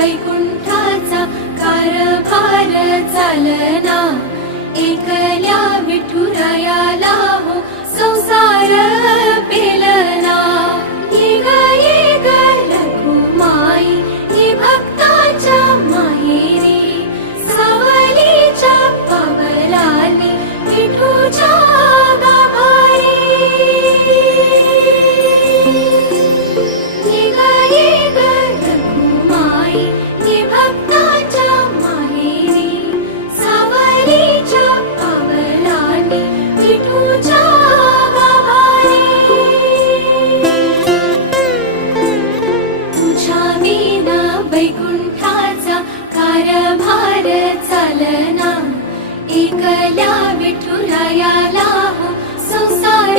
वैकुंठाचा कारभार चालना, एकल्या विठुरायाला हो संसार पेलना। ये ग रखुमाई ही भक्ताच्या माहेरी, सावलीच्या पावलांनी विठूच्या गाभारी। ये ग रखुमाई ही भक्ताच्या माहेरी, सावलीच्या पावलांनी विठूच्या गाभारी। तुझ्या विना वैकुंठाचा कारभार चालना, एकल्या विठुरायाला हो संसार